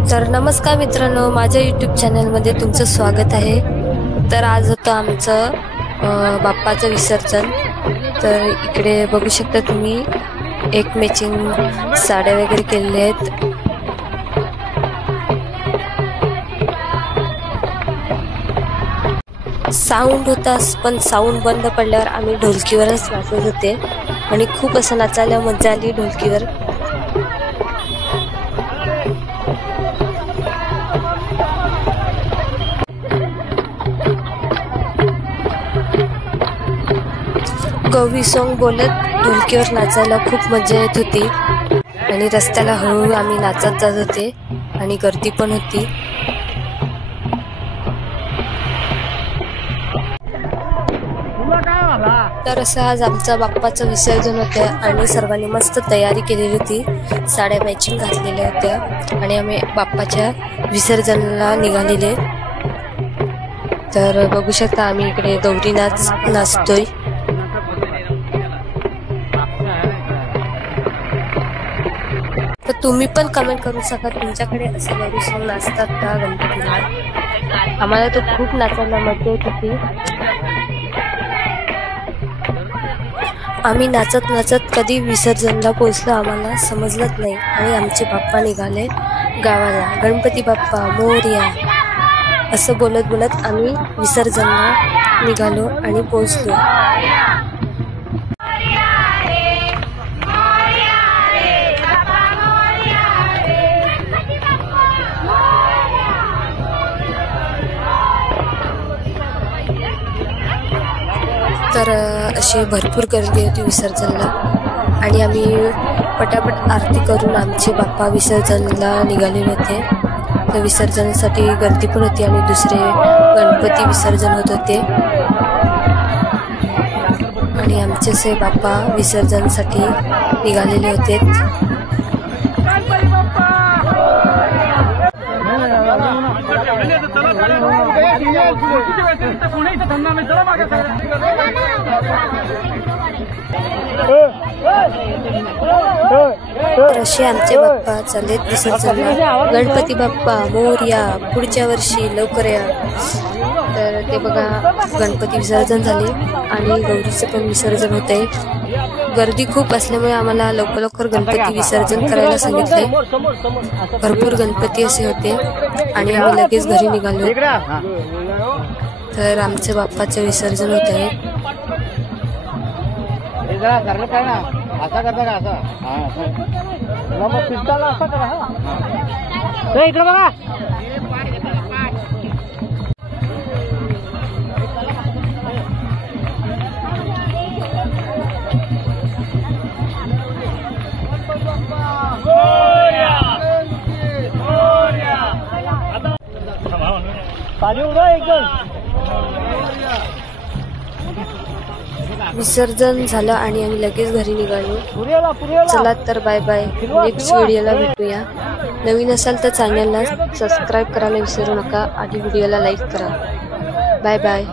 तर नमस्कार मित्रांनो, माझ्या यूट्यूब चॅनलमध्ये तुमचं स्वागत आहे। तर आज होतं आमचं बाप्पाचं विसर्जन। तर इकडे बघू शकता तुम्ही एक मॅचिंग साड्या वगैरे केलेल्या आहेत। साऊंड होता, पण साऊंड बंद पडल्यावर आम्ही ढोलकीवरच नाचत होते आणि खूप असं नाचायला मजा आली ढोलकीवर। गौरी सॉन्ग बोलत ढोलकीवर नाचायला खूप मजा येत होती आणि रस्त्याला हळूहळू आम्ही नाचत जात होते आणि गर्दी पण होती। तर असं आज आमचा बाप्पाचं विसर्जन होतं आणि सर्वांनी मस्त तयारी केलेली होती, साड्या मॅचिंग घातलेल्या होत्या आणि आम्ही बाप्पाच्या विसर्जनाला निघालेले। तर बघू शकता आम्ही इकडे गौरी नाचतोय। तर तुम्ही पण कमेंट करू शकता, तुमच्याकडे असे गौरी सॉन्ग नाचतात का गणपतीला? आम्हाला तो खूप नाचायला मजा येत होती। आम्ही नाचत नाचत कधी विसर्जनला पोहोचलो आम्हाला समजलंच नाही आणि आमचे बाप्पा निघाले गावाला। गणपती बाप्पा मोरया असं बोलत बोलत आम्ही विसर्जनला निघालो आणि पोहोचलो। तर अशी भरपूर गर्दी होती विसर्जनला आणि आम्ही पटापट आरती करून आमचे बाप्पा विसर्जनला निघालेले होते। तर विसर्जनासाठी गर्दी पण होती आणि दुसरे गणपती विसर्जन होत होते आणि आमचे असे बाप्पा विसर्जनासाठी निघालेले होते। तर असे आमचे बाप्पा चाललेत विसर्जनला। गणपती बाप्पा मोरया, पुढच्या वर्षी लवकर या। तर ते बघा गणपती विसर्जन झाले आणि गौरीचं पण विसर्जन होतंय। गर्दी खूप असल्यामुळे आम्हाला लवकर लवकर गणपती विसर्जन करायला सांगितले। भरपूर गणपती असे होते आणि आम्ही लगेच घरी निघालो। तर आमच्या बाप्पाचं विसर्जन होत आहे। विसर्जन झालं आणि आम्ही लगेच घरी निघालो। चला तर बाय बाय, नेक्स्ट व्हिडिओला भेटूया। नवीन असाल तर चॅनलला सबस्क्राईब करायला विसरू नका आणि व्हिडिओला लाईक करा। Bye bye.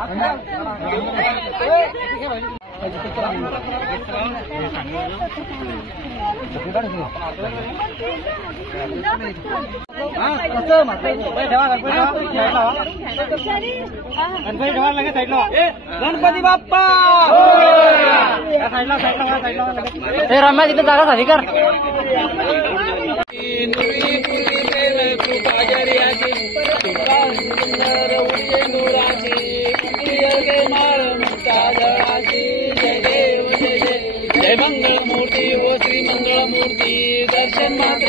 अरे गणपती बाप्पा रम्या तिथे जागा झाली कर जय मंगल मूर्ती व श्री मंगल मूर्ती दर्शन मात्र